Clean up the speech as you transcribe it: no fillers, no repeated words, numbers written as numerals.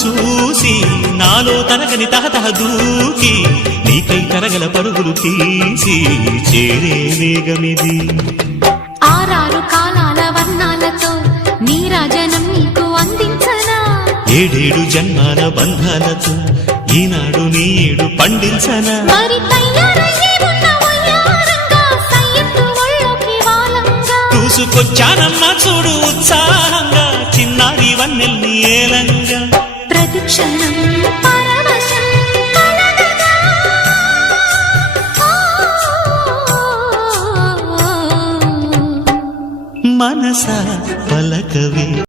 చూసి నాలో తరగని తహతహ దూకి నీకై తరగల పరుగులు తీసి చేరే వేగమిది. ఆరారు కాలాల వర్ణాలతో నీరాజనం నీకు అందించనా, ఏడేడు జన్మాల బంధాలతో ఈనాడు నీడు పండించనా. మరి తయారయ్యే ఉన్న వయ్యారంగా సయ్యత్తు ఒళ్ళోకి వాలంగా చూసుకొచ్చానమ్మా చూడు ఉత్సాహంగా చిన్నారి వన్నెల్ని ఏలంగా. ప్రతిక్షణం పరవశం కలగగా మనస పలకవే